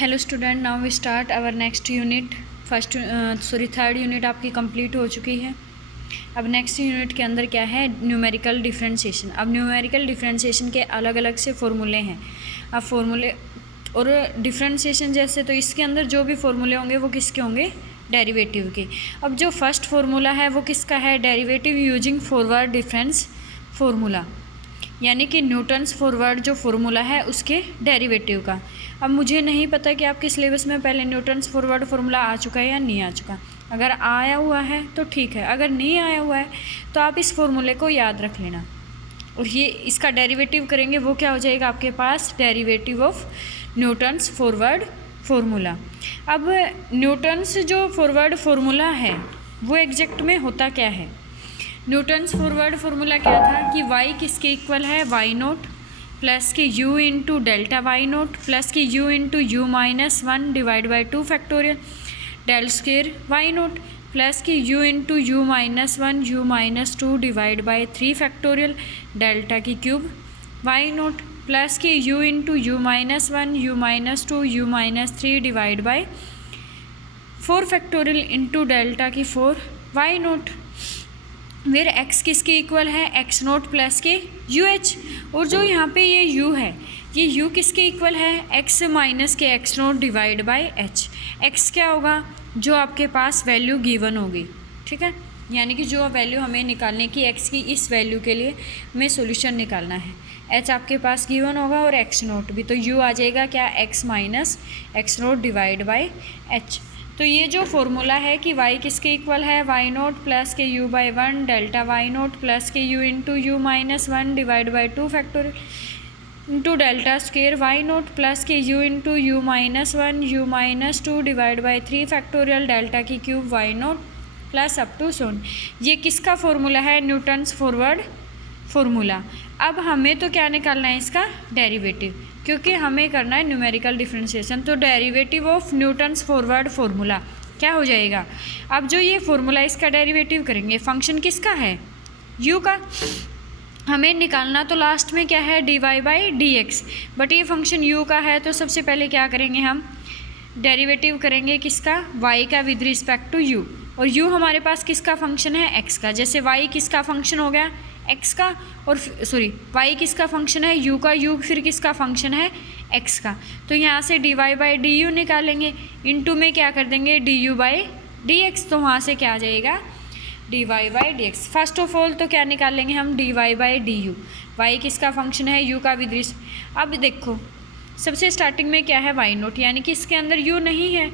Hello student, now we start our next unit. Third unit आपकी complete हो चुकी है। अब नेक्स्ट यूनिट के अंदर क्या है, न्यूमेरिकल डिफरेंशिएशन। अब न्यूमेरिकल डिफरेंशिएशन के अलग अलग से फॉर्मूले हैं। अब फॉर्मूले और डिफरेंशिएशन जैसे, तो इसके अंदर जो भी फॉर्मूले होंगे वो किसके होंगे, डेरिवेटिव के। अब जो फर्स्ट फार्मूला है वो किसका है, derivative using forward difference formula, यानी कि न्यूटन्स फॉरवर्ड जो फार्मूला है उसके डेरिवेटिव का। अब मुझे नहीं पता कि आपके सिलेबस में पहले न्यूटन्स फॉरवर्ड फार्मूला आ चुका है या नहीं आ चुका। अगर आया हुआ है तो ठीक है, अगर नहीं आया हुआ है तो आप इस फॉर्मूले को याद रख लेना और ये इसका डेरिवेटिव करेंगे, वो क्या हो जाएगा आपके पास, derivative of Newton's forward formula. अब न्यूटन्स जो फॉरवर्ड फार्मूला है वो एग्जैक्ट में होता क्या है, न्यूटन्स फॉरवर्ड फार्मूला क्या था कि y किसके इक्वल है, वाई नोट प्लस के u into delta y naught plus के u into u minus 1 divide by 2 factorial del square y naught plus के u into u minus 1 u minus 2 divide by 3 factorial delta की cube y naught plus के u into u minus 1 u minus 2 u minus 3 divide by 4 factorial into delta की 4 y note. फिर x किसके equal है, x note plus k U H, और जो यहाँ पे ये u है ये u किसके इक्वल है, x माइनस के x note divide by h। x क्या होगा, जो आपके पास वैल्यू गिवन होगी, ठीक है, यानी कि जो वैल्यू हमें निकालने की x की, इस वैल्यू के लिए हमें सॉल्यूशन निकालना है। h आपके पास गिवन होगा और x नोट भी, तो u आ जाएगा क्या, x minus x note divide by h। तो ये जो फॉर्मूला है कि y किसके इक्वल है, वाई नोट प्लस के u by 1 delta y naught plus के u into u minus 1 divide by 2 factorial into delta square y naught plus के u into u minus 1 u minus 2 divide by 3 factorial delta की cube y naught plus up to so on. ये किसका formula है, Newton's forward formula. अब हमें तो क्या निकालना है, इसका डेरिवेटिव, क्योंकि हमें करना है न्यूमेरिकल डिफरेंशिएशन। तो derivative of Newton's forward formula क्या हो जाएगा, अब जो ये फार्मूला इसका डेरिवेटिव करेंगे, फंक्शन किसका है, u का हमें निकालना, तो लास्ट में क्या है, dy by d x, but ये फंक्शन u का है तो सबसे पहले क्या करेंगे, हम डेरिवेटिव करेंगे किसका, y का विद रिस्पेक्ट टू u, और u हमारे पास किसका फंक्शन है, x का। जैसे y किसका फंक्शन हो गया, x का, और y किसका फंक्शन है, u का, u फिर किसका फंक्शन है, x का। तो यहाँ से dy बाई डी यू निकालेंगे, इनटू में क्या कर देंगे, D u by d x, तो वहाँ से क्या आ जाएगा, dy by d x. First of all तो क्या निकालेंगे हम, dy by d you, y किसका फंक्शन है, u का विद रिस्पेक्ट। अब देखो सबसे स्टार्टिंग में क्या है, वाई नोट, यानी कि इसके अंदर u नहीं है,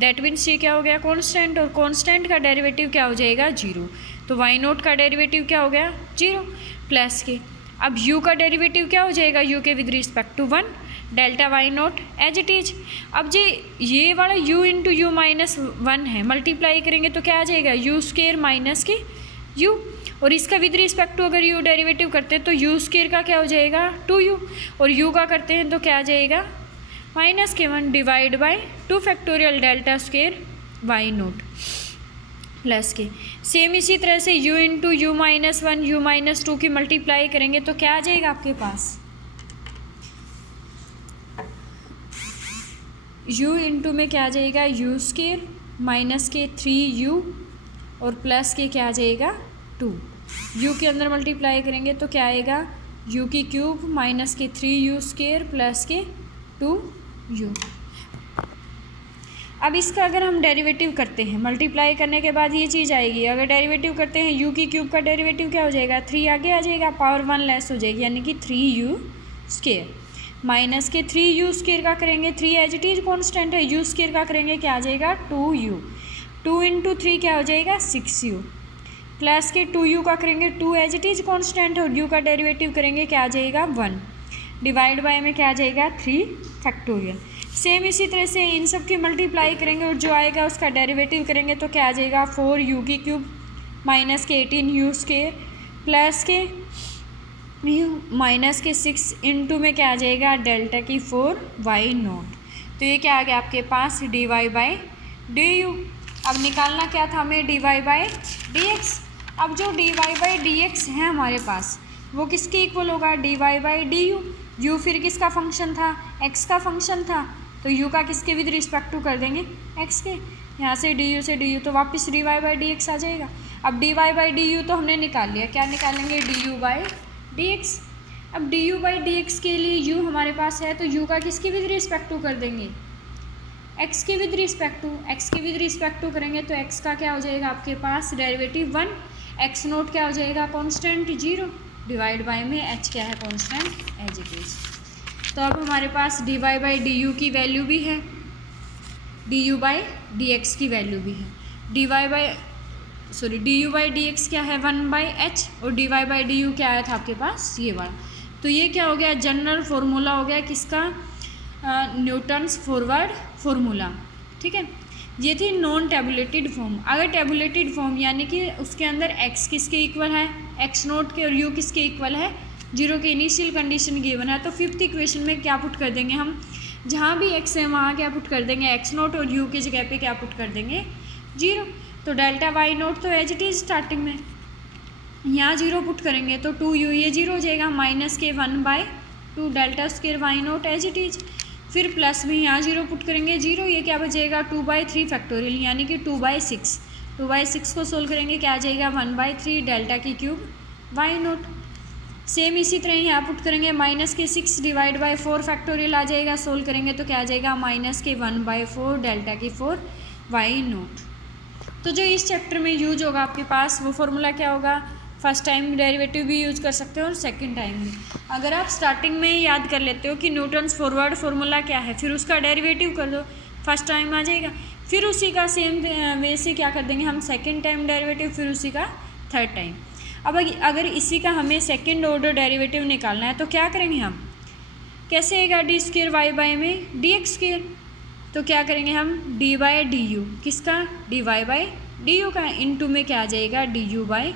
दैट मीन्स ये क्या हो गया, कॉन्स्टेंट, और कॉन्स्टेंट का डेरिवेटिव क्या हो जाएगा, 0। तो वाई नोट का डेरिवेटिव क्या हो गया, 0 प्लस के, अब u का डेरिवेटिव क्या हो जाएगा, u के with respect to 1 delta y naught as it is. अब जी ये वाला u इंटू यू माइनस 1 है, मल्टीप्लाई करेंगे तो क्या आ जाएगा, यू स्क्वेयर माइनस के u, और इसका विद रिस्पेक्ट टू अगर u डेरिवेटिव करते हैं तो u स्क्वेयर का क्या हो जाएगा, 2u, और u का करते हैं तो क्या आ जाएगा, माइनस के 1 divide by 2 factorial delta square y naught plus के। सेम इसी तरह से u into u minus 1 u minus 2 की मल्टीप्लाई करेंगे तो क्या आ जाएगा आपके पास, u इंटू में क्या आ जाएगा, u स्क्वेयर माइनस के 3u और प्लस के क्या आ जाएगा 2, u के अंदर मल्टीप्लाई करेंगे तो क्या आएगा, u की क्यूब माइनस के 3u स्क्वेयर प्लस के 2u। अब इसका अगर हम डेरिवेटिव करते हैं, मल्टीप्लाई करने के बाद ये चीज़ आएगी, अगर डेरिवेटिव करते हैं u की क्यूब का डेरिवेटिव क्या हो जाएगा, 3 आगे आ जाएगा, पावर 1 लेस हो जाएगी, यानी कि 3u स्क्वेयर माइनस के 3u स्क्वेयर का करेंगे, 3 एज इट इज कॉन्स्टेंट है, u स्क्वेयर का करेंगे क्या आ जाएगा, 2u, 2 इंटू 3 क्या हो जाएगा, 6u प्लस के 2u का करेंगे, 2 एज इट इज कॉन्स्टेंट है, और u का डेरिवेटिव करेंगे क्या आ जाएगा, 1 डिवाइड बाय में क्या आ जाएगा, 3 फैक्टोरियल। सेम इसी तरह से इन सब की मल्टीप्लाई करेंगे और जो आएगा उसका डेरिवेटिव करेंगे तो क्या आ जाएगा, 4u की क्यूब माइनस के 18u स्क्वेयर प्लस के u माइनस के 6 इंटू में क्या आ जाएगा, डेल्टा की 4 वाई नोट। तो ये क्या आ गया आपके पास, dy बाई डी यू। अब निकालना क्या था हमें, dy बाई डी एक्स। अब जो dy बाई डी एक्स है हमारे पास वो किसके इक्वल होगा, dy by d you. You फिर किसका फंक्शन था, x का फंक्शन था, तो u का किसके विद रिस्पेक्ट टू कर देंगे, x के। यहाँ से du तो वापस dy बाई dx आ जाएगा। अब dy बाई du तो हमने निकाल लिया, क्या निकालेंगे, du बाई dx। अब du बाई dx के लिए u हमारे पास है, तो u का किसके विद रिस्पेक्ट टू कर देंगे, x के विद रिस्पेक्ट टू। x के विद रिस्पेक्ट टू करेंगे तो x का क्या हो जाएगा आपके पास, डेरिवेटिव 1, x नोट क्या हो जाएगा, कांस्टेंट 0, डिवाइड बाय में h क्या है, कांस्टेंट एज इट इज। तो अब हमारे पास dy बाई du की वैल्यू भी है, du बाई dx की वैल्यू भी है। du बाई dx क्या है, 1/h, और dy बाई du क्या आया था आपके पास, ये वाला। तो ये क्या हो गया, जनरल फार्मूला हो गया किसका, न्यूटन्स फॉरवर्ड फार्मूला। ठीक है, ये थी नॉन टेबुलेटेड फॉर्म। अगर टेबुलेटेड फॉर्म यानी कि उसके अंदर x किसके इक्वल है, x नोट के, और u किसके इक्वल है, 0 के इनिशियल कंडीशन गिवन है, तो फिफ्थ इक्वेशन में क्या पुट कर देंगे हम, जहाँ भी x है वहाँ क्या पुट कर देंगे, x नोट, और u की जगह पे क्या पुट कर देंगे, 0। तो डेल्टा y नोट तो एज इट इज स्टार्टिंग में, यहाँ 0 पुट करेंगे तो 2u ये 0 हो जाएगा, माइनस के 1/2 delta square y naught as it is. फिर प्लस में यहाँ 0 पुट करेंगे, 0 ये क्या बचेगा, 2/3 फैक्टोरियल यानी कि 2/6। 2/6 को सोल्व करेंगे क्या आ जाएगा, 1/3 डेल्टा की क्यूब y नोट। सेम इसी तरह यहाँ पुट करेंगे, माइनस के 6 डिवाइड बाई 4 फैक्टोरियल आ जाएगा, सोल्व करेंगे तो क्या आ जाएगा, माइनस के 1/4 डेल्टा की 4 y नोट। तो जो इस चैप्टर में यूज होगा आपके पास वो फार्मूला क्या होगा, फर्स्ट टाइम डेरिवेटिव भी यूज कर सकते हो और सेकंड टाइम भी। अगर आप स्टार्टिंग में याद कर लेते हो कि न्यूटन्स फॉरवर्ड फार्मूला क्या है, फिर उसका डेरिवेटिव कर दो, फर्स्ट टाइम आ जाएगा। फिर उसी का सेम वे से क्या कर देंगे हम, सेकंड टाइम डेरिवेटिव, फिर उसी का थर्ड टाइम। अब अगर इसी का हमें सेकंड ऑर्डर डेरिवेटिव निकालना है तो क्या करेंगे हम, कैसे आएगा, डी स्क्वायर वाई बाई में डी एक्स स्क्वायर। तो क्या करेंगे हम, डी बाई डी यू, किसका, d y by d u का, इनटू में क्या आ जाएगा, d u by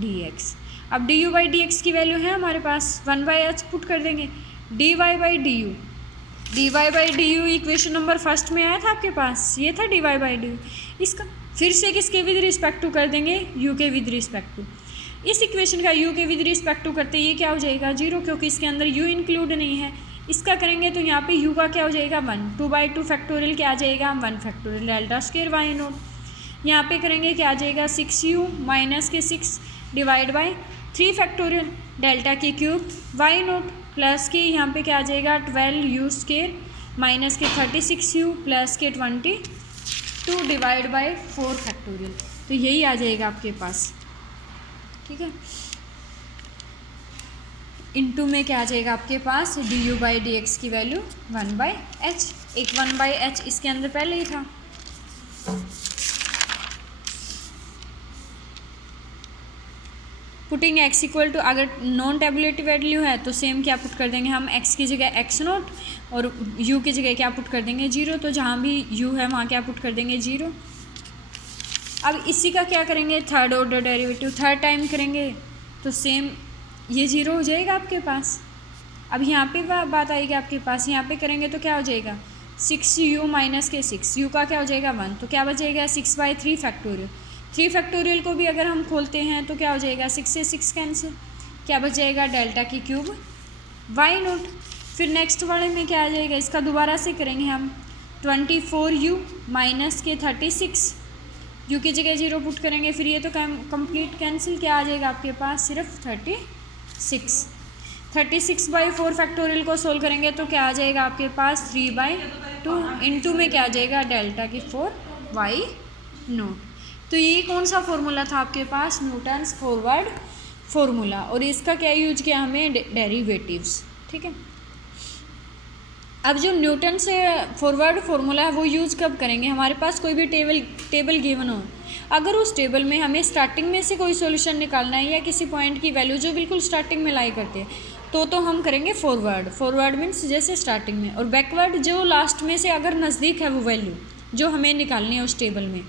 d x. अब d u by d x की वैल्यू है हमारे पास, 1/h पुट कर देंगे, d y by d u. D y by d u equation number first में आया था आपके पास, ये था d y by d u. इसका फिर से किसके विद रिस्पेक्ट टू कर देंगे, यू के विद रिस्पेक्ट टू। इस इक्वेशन का यू के विद रिस्पेक्ट टू करते ये क्या हो जाएगा, 0, क्योंकि इसके अंदर यू इंक्लूड नहीं है। इसका करेंगे तो यहाँ पे यू का क्या हो जाएगा, 1, 2/2 फैक्टोरियल क्या आ जाएगा, 1 factorial delta square y naught. यहाँ पे करेंगे क्या आ जाएगा, 6u माइनस के 6 डिवाइड बाई 3 फैक्टोरियल डेल्टा की क्यूब वाई नोट, प्लस के यहाँ पे क्या आ जाएगा, 12u स्क्वायर माइनस के 36u प्लस के 22 डिवाइड बाई 4 फैक्टोरियल। तो यही आ जाएगा आपके पास। ठीक है, इनटू में क्या आ जाएगा आपके पास, d u by d x की वैल्यू 1/h, एक 1/h इसके अंदर पहले ही था। पुटिंग x इक्वल टू, अगर नॉन टेबुलेटिव वैल्यू है तो सेम क्या पुट कर देंगे हम, x की जगह x नोट और u की जगह क्या पुट कर देंगे, 0। तो जहाँ भी u है वहाँ क्या पुट कर देंगे, 0। अब इसी का क्या करेंगे, third order derivative, third time करेंगे तो सेम ये 0 हो जाएगा आपके पास। अब यहाँ पे बात आएगी आपके पास, यहाँ पे करेंगे तो क्या हो जाएगा, 6u माइनस के 6u का क्या हो जाएगा, 1, तो क्या बचेगा, 6/3 फैक्टोरियल। 3 फैक्टोरियल को भी अगर हम खोलते हैं तो क्या हो जाएगा, 6 से 6 कैंसिल, क्या बच जाएगा, डेल्टा की क्यूब वाई नोट। फिर नेक्स्ट वाले में क्या आ जाएगा, इसका दोबारा से करेंगे हम, 24u माइनस के 36, u की जगह 0 पुट करेंगे, फिर ये तो कंप्लीट कैंसिल, क्या आ जाएगा आपके पास, सिर्फ 36। 36/4 फैक्टोरियल को सोल्व करेंगे तो क्या आ जाएगा आपके पास, 3/2, इनटू में क्या आ जाएगा, डेल्टा की 4 वाई नोट। तो ये कौन सा फॉर्मूला था आपके पास, न्यूटन्स फॉरवर्ड फार्मूला, और इसका क्या यूज किया हमें, डेरिवेटिव्स। ठीक है, अब जो न्यूटन से फॉरवर्ड फार्मूला है वो यूज़ कब करेंगे, हमारे पास कोई भी टेबल गिवन हो, अगर उस टेबल में हमें स्टार्टिंग में से कोई सॉल्यूशन निकालना है या किसी पॉइंट की वैल्यू जो बिल्कुल स्टार्टिंग में लाई करते हैं तो हम करेंगे फॉरवर्ड मीन्स जैसे स्टार्टिंग में, और बैकवर्ड जो लास्ट में से अगर नज़दीक है वो वैल्यू जो हमें निकालनी है उस टेबल में,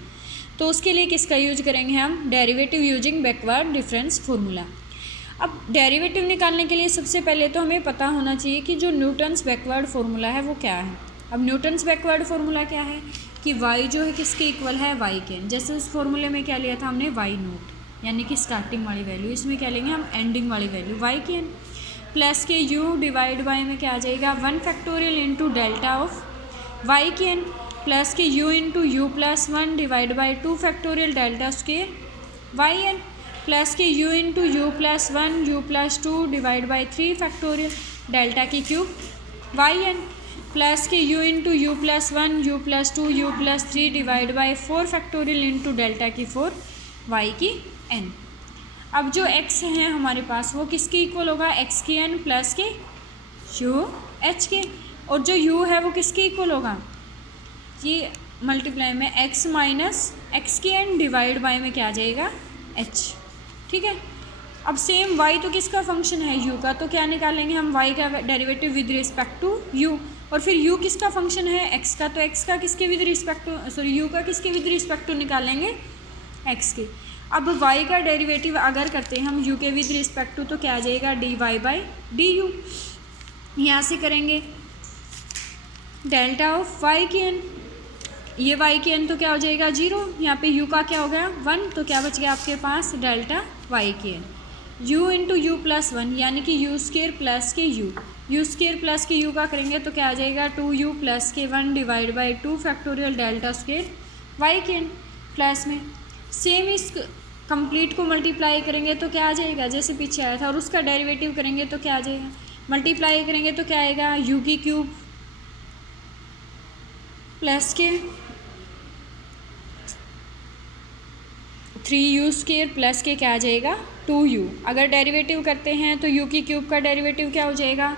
तो उसके लिए किसका यूज करेंगे हम, derivative using backward difference formula. अब डेरिवेटिव निकालने के लिए सबसे पहले तो हमें पता होना चाहिए कि जो न्यूटन्स बैकवर्ड फार्मूला है वो क्या है। अब न्यूटन्स बैकवर्ड फार्मूला क्या है कि y जो है किसके इक्वल है, y के, जैसे उस फार्मूले में क्या लिया था हमने, y नोट यानी कि स्टार्टिंग वाली वैल्यू, इसमें क्या लेंगे हम, एंडिंग वाली वैल्यू y के, प्लस के u डिवाइड बाई में क्या आ जाएगा, 1 factorial into delta of y की n plus k u into u plus one divide by 2 factorial delta square y n plus k u into u plus one u plus 2 divide by 3 factorial delta की cube y n plus k u into u plus one u plus 2 u plus 3 divide by 4 factorial into delta की 4 Y की N. अब जो x है हमारे पास वो किसके equal होगा, x की n plus k you h के, और जो u है वो किसके इक्वल होगा, ये मल्टीप्लाई में x माइनस एक्स की n डिवाइड बाई में क्या आ जाएगा h। ठीक है, अब सेम y तो किसका फंक्शन है u का, तो क्या निकालेंगे हम y का derivative with respect to u, और फिर u किसका फंक्शन है x का, तो x का किसके with respect to sorry u का किसके विद रिस्पेक्ट टू निकालेंगे x के। अब y का डेरिवेटिव अगर करते हैं हम u के विद रिस्पेक्ट टू तो क्या आ जाएगा dy बाई डी यू। यहाँ से करेंगे डेल्टा ऑफ y की n, ये y की n तो क्या हो जाएगा 0, यहाँ पे u का क्या हो गया 1, तो क्या बच गया आपके पास डेल्टा y की n u into u plus one यानी कि you square plus k you square plus के u का करेंगे तो क्या आ जाएगा 2u प्लस के 1 divide by 2 factorial delta square y की n प्लस में सेम इस कंप्लीट को मल्टीप्लाई करेंगे तो क्या आ जाएगा जैसे पीछे आया था, और उसका डेरिवेटिव करेंगे तो क्या आ जाएगा, मल्टीप्लाई करेंगे तो क्या आएगा u की cube plus k 3u square plus के क्या आ जाएगा 2u। अगर डेरिवेटिव करते हैं तो u की क्यूब का डेरिवेटिव क्या हो जाएगा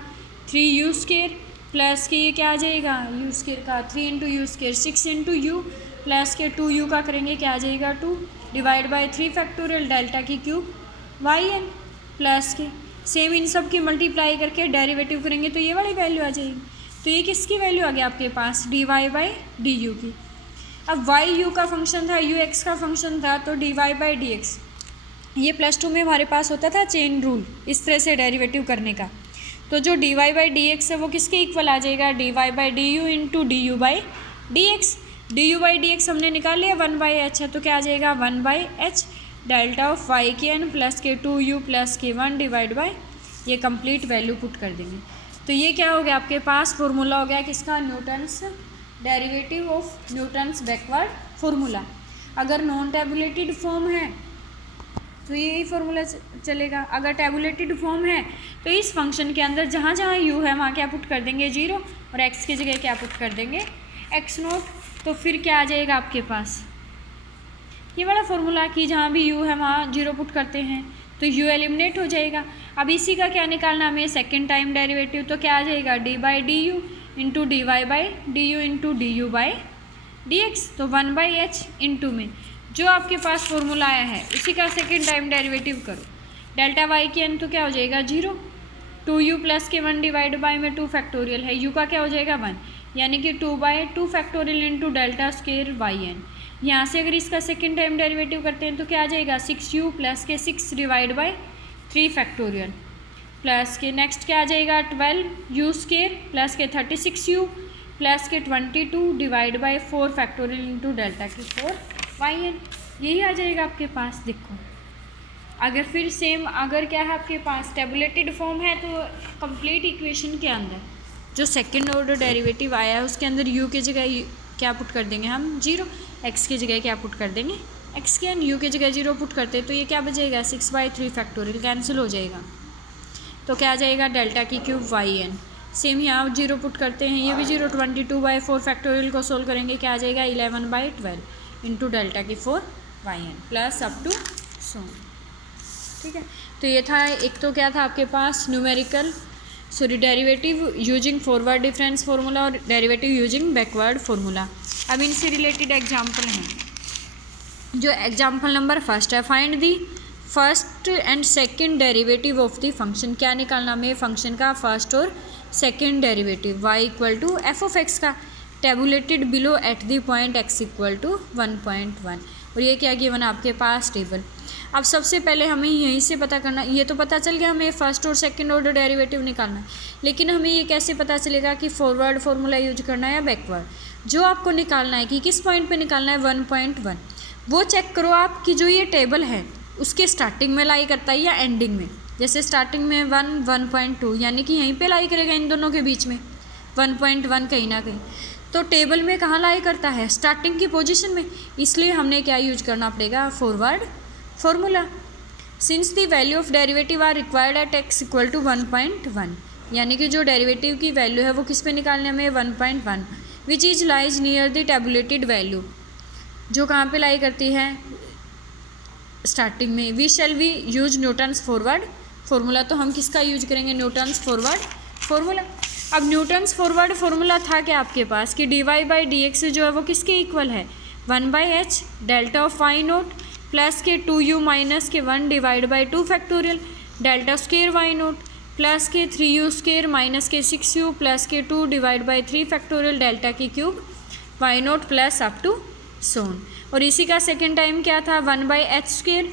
3u स्केयर प्लस के ये क्या आ जाएगा u स्केयर का 3 into you square 6 into u plus के 2u का करेंगे क्या आ जाएगा 2 डिवाइड बाई 3 फैक्टोरियल डेल्टा की क्यूब वाई एन प्लस के सेम इन सब की मल्टीप्लाई करके डेरिवेटिव करेंगे तो ये वाली वैल्यू आ जाएगी। तो ये किसकी वैल्यू आ गई आपके पास d y by d u की। अब वाई यू का फंक्शन था, यू एक्स का फंक्शन था, तो d y by d x ये +2 में हमारे पास होता था चेन रूल इस तरह से डेरिवेटिव करने का। तो जो d y by d x है वो किसके इक्वल आ जाएगा d y by d u into d u by d x. D u by d x हमने निकाल लिया 1 बाई एच है, तो क्या आ जाएगा 1 by h delta of y की एन प्लस के 2u प्लस के 1 डिवाइड बाई ये कंप्लीट वैल्यू पुट कर देंगे। तो ये क्या हो गया आपके पास फॉर्मूला हो गया किसका Newton's derivative of Newton's backward formula. अगर नॉन टैबुलेटेड फॉर्म है तो यही फार्मूला चलेगा, अगर टैबुलेटेड फॉर्म है तो इस फंक्शन के अंदर जहाँ जहाँ u है वहाँ क्या पुट कर देंगे 0 और x की जगह क्या पुट कर देंगे x नोट। तो फिर क्या आ जाएगा आपके पास ये वाला फार्मूला कि जहाँ भी u है वहाँ 0 पुट करते हैं तो u एलिमिनेट हो जाएगा। अब इसी का क्या निकालना हमें सेकेंड टाइम डेरिवेटिव, तो क्या आ जाएगा d by d u into d y by d u into d u by d x. तो 1 बाई एच इंटू में जो आपके पास फॉर्मूला आया है उसी का सेकेंड टाइम डेरिवेटिव करो। डेल्टा वाई की एन तो क्या हो जाएगा 0, 2u प्लस के 1 डिवाइड बाई में 2 फैक्टोरियल है, u का क्या हो जाएगा 1 यानी कि 2 by 2 factorial into delta square y n. यहाँ से अगर इसका सेकेंड टाइम डेरिवेटिव करते हैं तो क्या आ जाएगा 6u प्लस के 6 डिवाइड बाई 3 फैक्टोरियल प्लस के नेक्स्ट क्या आ जाएगा 12u स्क्वेयर प्लस के 36u प्लस के 22 divide by 4 factorial into delta की 4 वाई एन। यही आ जाएगा आपके पास। देखो अगर फिर सेम अगर क्या है आपके पास टेबुलेटेड फॉर्म है तो कंप्लीट इक्वेशन के अंदर जो सेकेंड ऑर्डर डेरिवेटिव आया है उसके अंदर u की जगह क्या पुट कर देंगे हम 0, x की जगह क्या पुट कर देंगे x के एन, u की जगह 0 पुट करते तो ये क्या बचेगा 6 बाई 3 फैक्टोरियल कैंसिल हो जाएगा तो क्या आ जाएगा डेल्टा की क्यूब वाई एन। सेम यहाँ 0 पुट करते हैं ये भी 0, 22 बाई 4 फैक्टोरियल को सोल्व करेंगे क्या आ जाएगा 11 बाई 12 इंटू डेल्टा की 4 y n plus up to so. ठीक है, तो ये था एक तो क्या था आपके पास numerical derivative using forward difference formula और डेरिवेटिव यूजिंग बैकवर्ड फार्मूला। अब इनसे रिलेटेड एग्जांपल हैं। जो एग्जांपल नंबर फर्स्ट है, find the first and second derivative of the function. क्या निकालना हमें फंक्शन का फर्स्ट और second derivative y equal to f of x का tabulated below at the point x equal to 1.1 और ये क्या गिवन आपके पास टेबल। अब सबसे पहले हमें यहीं से पता करना, ये तो पता चल गया हमें फर्स्ट और सेकंड ऑर्डर डेरिवेटिव निकालना है, लेकिन हमें ये कैसे पता चलेगा कि फॉरवर्ड फार्मूला यूज करना है या बैकवर्ड। जो आपको निकालना है कि किस पॉइंट पे निकालना है 1.1 वो चेक करो आप कि जो ये टेबल है उसके स्टार्टिंग में लाई करता है या एंडिंग में। जैसे स्टार्टिंग में 1, 1.2 यानी कि यहीं पे लाई करेगा इन दोनों के बीच में 1.1 कहीं ना कहीं। तो टेबल में कहाँ लाई करता है, स्टार्टिंग की पोजीशन में, इसलिए हमने क्या यूज करना पड़ेगा, forward formula. Since the value of derivative are required at x equal to 1.1, यानी कि जो डेरिवेटिव की वैल्यू है वो किस पे निकालने हमें, 1.1, which is lies near the tabulated value, जो कहाँ पे लाई करती है, स्टार्टिंग में। We shall we use Newton's forward formula, तो हम किसका यूज करेंगे, न्यूटन्स फॉरवर्ड फार्मूला। अब न्यूटन्स फॉरवर्ड फार्मूला था क्या आपके पास कि dy बाई डी एक्स जो है वो किसके इक्वल है, 1/h delta of y naught plus के 2u माइनस के 1 divide by 2 factorial delta square y naught plus k 3u square minus k 6u plus k 2 divide by 3 factorial delta की cube y naught plus up to so on. और इसी का second time क्या था, 1/h square,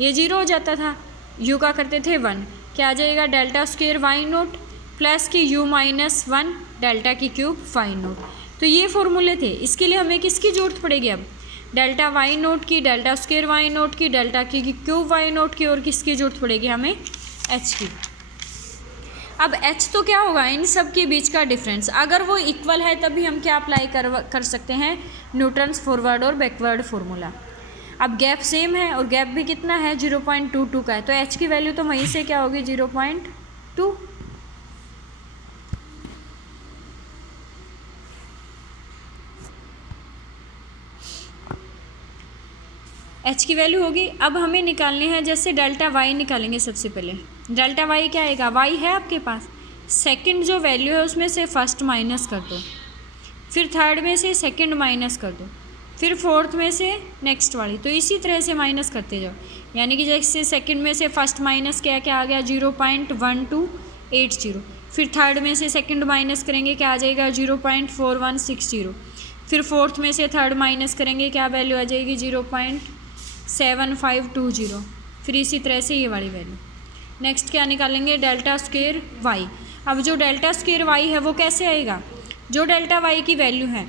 ये 0 हो जाता था, u का करते थे 1, क्या आ जाएगा, delta square y naught plus की u माइनस 1 डेल्टा की क्यूब वाई नोट। तो ये फॉर्मूले थे, इसके लिए हमें किसकी जरूरत पड़ेगी अब, डेल्टा वाई नोट की, डेल्टा स्क्वेयर वाई नोट की, डेल्टा की क्यूब वाई नोट की, और किसकी जरूरत पड़ेगी हमें, h की। अब h तो क्या होगा, इन सब के बीच का डिफरेंस, अगर वो इक्वल है तभी हम क्या अप्लाई कर सकते हैं, न्यूटन्स फॉरवर्ड और बैकवर्ड फार्मूला। अब गैप सेम है और गैप भी कितना है, 0.22 का है, तो h की वैल्यू तो वहीं से क्या होगी, 0.2। h की वैल्यू होगी। अब हमें निकालनी है, जैसे डेल्टा y निकालेंगे सबसे पहले, डेल्टा y क्या आएगा, y है आपके पास, सेकंड जो वैल्यू है उसमें से फर्स्ट माइनस कर दो, फिर थर्ड में से सेकंड माइनस कर दो, फिर फोर्थ में से नेक्स्ट वाली, तो इसी तरह से माइनस करते जाओ, यानी कि जैसे सेकंड में से फर्स्ट माइनस क्या क्या आ गया, 0.1280, फिर थर्ड में से सेकंड माइनस करेंगे क्या आ जाएगा, 0.4160, फिर फोर्थ में से थर्ड माइनस करेंगे क्या वैल्यू आ जाएगी, 0.7520, फिर इसी तरह से ये वाली वैल्यू। नेक्स्ट क्या निकालेंगे, डेल्टा स्क्वेयर वाई। अब जो डेल्टा स्क्वेयर वाई है वो कैसे आएगा, जो डेल्टा वाई की वैल्यू है,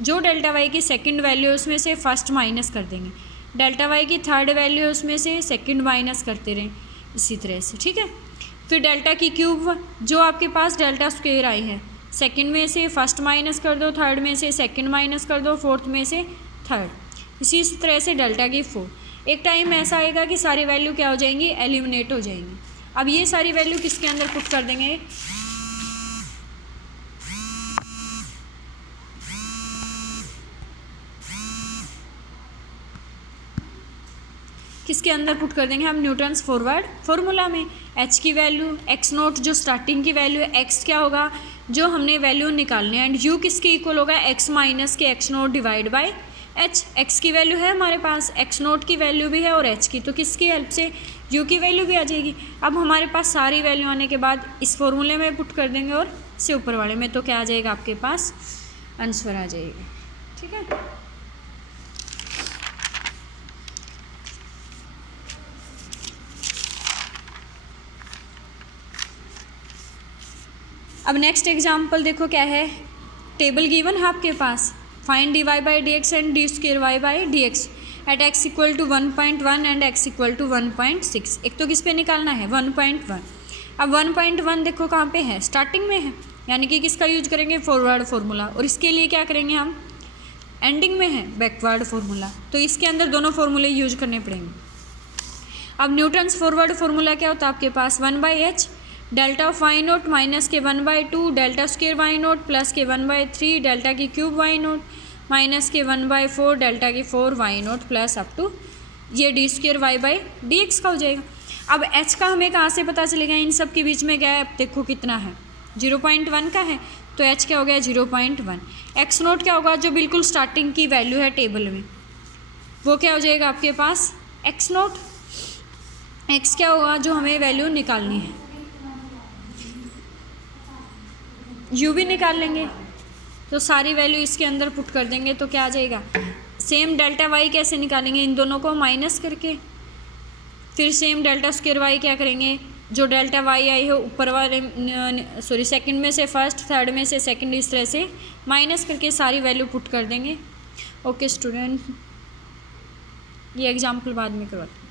जो डेल्टा वाई की सेकंड वैल्यू है उसमें से फर्स्ट माइनस कर देंगे, डेल्टा वाई की थर्ड वैल्यू है उसमें से सेकंड माइनस करते रहें, इसी तरह से, ठीक है। फिर डेल्टा की क्यूब, जो आपके पास डेल्टा स्क्वेयर आई है, सेकंड में से फर्स्ट माइनस कर दो, थर्ड में से सेकंड माइनस कर दो, फोर्थ में से थर्ड, इसी तरह से डेल्टा की 4। एक टाइम ऐसा आएगा कि सारी वैल्यू क्या हो जाएंगी, एलिमिनेट हो जाएंगी। अब ये सारी वैल्यू किसके अंदर पुट कर देंगे, किसके अंदर पुट कर देंगे हम, न्यूटन्स फॉरवर्ड फार्मूला में। h की वैल्यू, x नोट जो स्टार्टिंग की वैल्यू है, x क्या होगा, जो हमने वैल्यू निकालनी है, एंड u किसके इक्वल होगा, x माइनस के x note divide by h। x की वैल्यू है हमारे पास, x नोट की वैल्यू भी है और h की, तो किसकी हेल्प से, u की वैल्यू भी आ जाएगी। अब हमारे पास सारी वैल्यू आने के बाद इस फॉर्मूले में पुट कर देंगे और से ऊपर वाले में, तो क्या आ जाएगा आपके पास, आंसर आ जाएगा, ठीक है। अब नेक्स्ट एग्जाम्पल देखो क्या है, टेबल गिवन है आपके पास, find dy by d x and d square y by d x at x equal to 1.1 and x equal to 1.6। एक तो किस पे निकालना है, 1.1। अब 1.1 देखो कहाँ पे है, स्टार्टिंग में है, यानी कि किसका यूज करेंगे, फॉरवर्ड फार्मूला, और इसके लिए क्या करेंगे हम, एंडिंग में है, बैकवर्ड फार्मूला, तो इसके अंदर दोनों फार्मूले यूज करने पड़ेंगे। अब न्यूटन्स फॉरवर्ड फार्मूला क्या होता है आपके पास, 1/h delta of y naught minus के 1/2 delta square y naught plus के 1/3 डेल्टा की क्यूब वाई नोट माइनस के 1/4 डेल्टा की 4 y naught plus up to ये d square y by d x का हो जाएगा। अब h का हमें कहाँ से पता चलेगा, इन सब के बीच में गैप देखो कितना है, 0.1 का है, तो h क्या हो गया, 0.1। x नोट क्या होगा, जो बिल्कुल स्टार्टिंग की वैल्यू है टेबल में, वो क्या हो जाएगा आपके पास, x नोट। x क्या होगा, जो हमें वैल्यू निकालनी है, u भी निकाल लेंगे, तो सारी वैल्यू इसके अंदर पुट कर देंगे, तो क्या आ जाएगा, सेम डेल्टा y कैसे निकालेंगे, इन दोनों को माइनस करके, फिर सेम डेल्टा स्क्वेयर y क्या करेंगे, जो डेल्टा y आई है ऊपर वाले सेकंड में से फर्स्ट, थर्ड में से सेकंड, इस तरह से माइनस करके सारी वैल्यू पुट कर देंगे। ओके स्टूडेंट, ये एग्जाम्पल बाद में करवाते हैं।